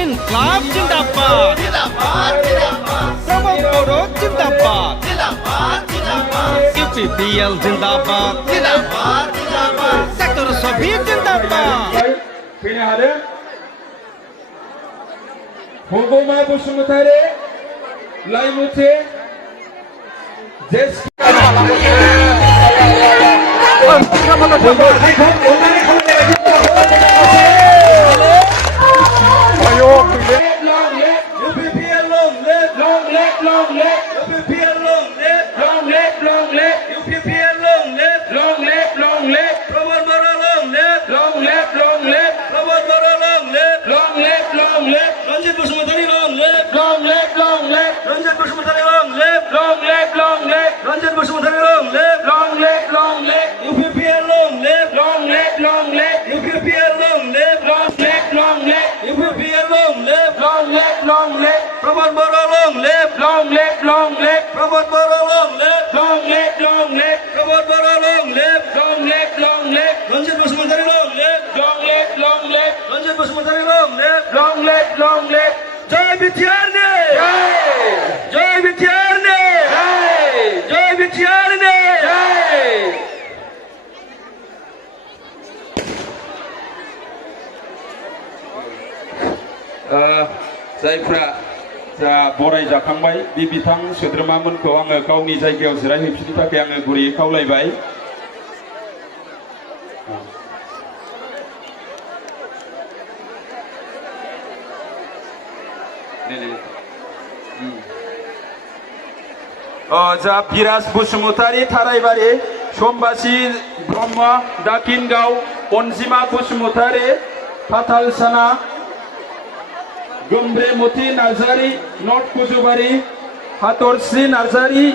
ইনকলাব জিন্দাবাদ প্রমোদ বড়ো জিন্দাবাদ ইউপিপিএল জিন্দাবাদ সেক্টর সভি জিন্দাবাদ फैनो हादों हगमा Basumatary लाइमुथि Ranjit Basumatari long live, long live, long live. Ranjit Basumatari long live, long live, long live. Ranjit Basumatari long live, long live, long live. UPPL long live, long live, long live. UPPL long live, long live, long live. UPPL long live, long live, long live. Pramod Bora long live, long live, long live. Pramod Bora long live, long live, long live. Pramod Bora long live, long live, long live. Ranjit Basumatari long live, long live, long live. Ranjit Basumatari long live, long live, long live. Jai Vidyarne! Jai Vidyarne! Jai Vidyarne! जायफ्रा जा बराय जाखांबाय बे बिथां सोद्रोमामोनखौ आङो गावनि जायगायाव जिरायहैफिननो थाखाय आङो गुरैयै खावलायबाय जा बिराज Basumatary थारायबारि समबासि Brahma Dakingaon Anjima Basumatary Phathalsana Gombremati Narzary north Kujubari Hathrasri Narzary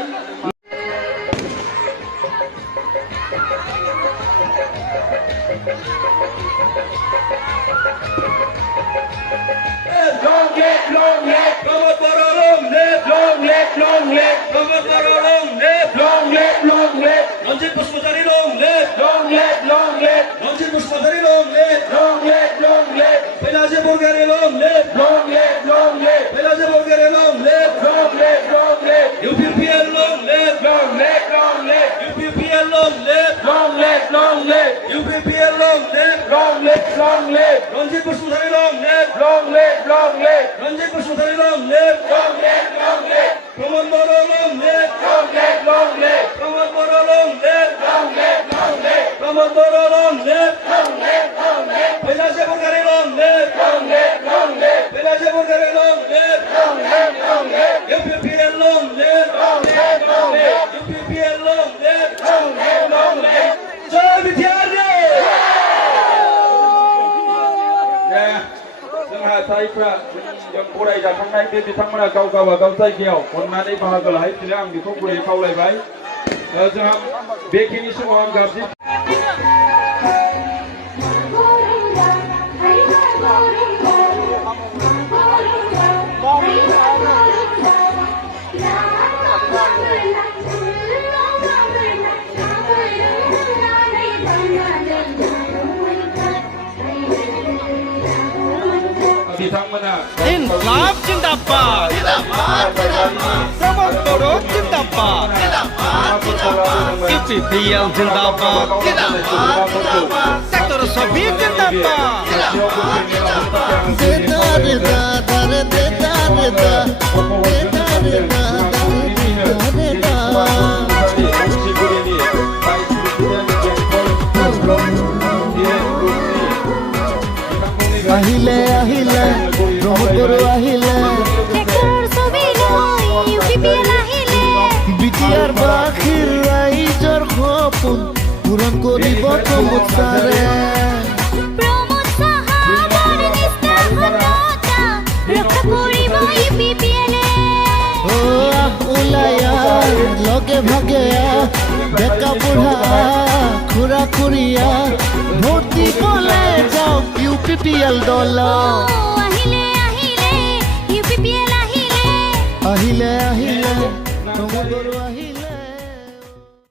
long live, long live, Pramod Bora long live, long live, long live, Pramod Bora long live, long live, long live, Ranjit Basumatari long live, long live, long live, Ranjit Basumatari long live, long live, long live, Pelaje Borgare long live, long live, long live, Pelaje Borgare long live, long live, long live, UPPL long live, long live, long live, UPPL long live, long live, long live, UPPL long live, long live, long live, Ranjit Basumatari long live, long live, long live, Ranjit Basumatari long live, long live, long live, Pramod Bora long live, long live, long live, Pramod Bora long live, long live, long live, Pramod Bora long live, long live, long live, Pelaje Borgare long live, long live, long live, Pelaje Borgare long live, long live, long live, UPPL long live, long live, long live, UPPL long live, long live, long live. Jai Vidyarne! जोंहा जायफ्रा जों बराय जाखांनाय बे बिथांमोना गाव गावबागाव जायगायाव अननानै बाहागो लाहैफिनो आं बेखौ गुरैयै खावलायबाय जोंहा बेखिनि समाव आं गाज्रि ইনকলাব জিন্দাবাদ প্রমোদ বড়ো জিন্দাবাদ ইউপিপিএল জিন্দাবাদ সেক্টর সভি জিন্দাবাদ আহিলে আহিলে ব্ৰহ্মপুৰ আহিলে বিটিয়াৰ বাখীৰ ৰাইজৰ সপোন পূৰণ কৰিব প্ৰমোদ ছাৰে ওলাই লগে ভাগে ডেকা বুঢ়া খুৰা খুৰীয়া ভোট দিবলৈ যাওক UPPL দল আহিলে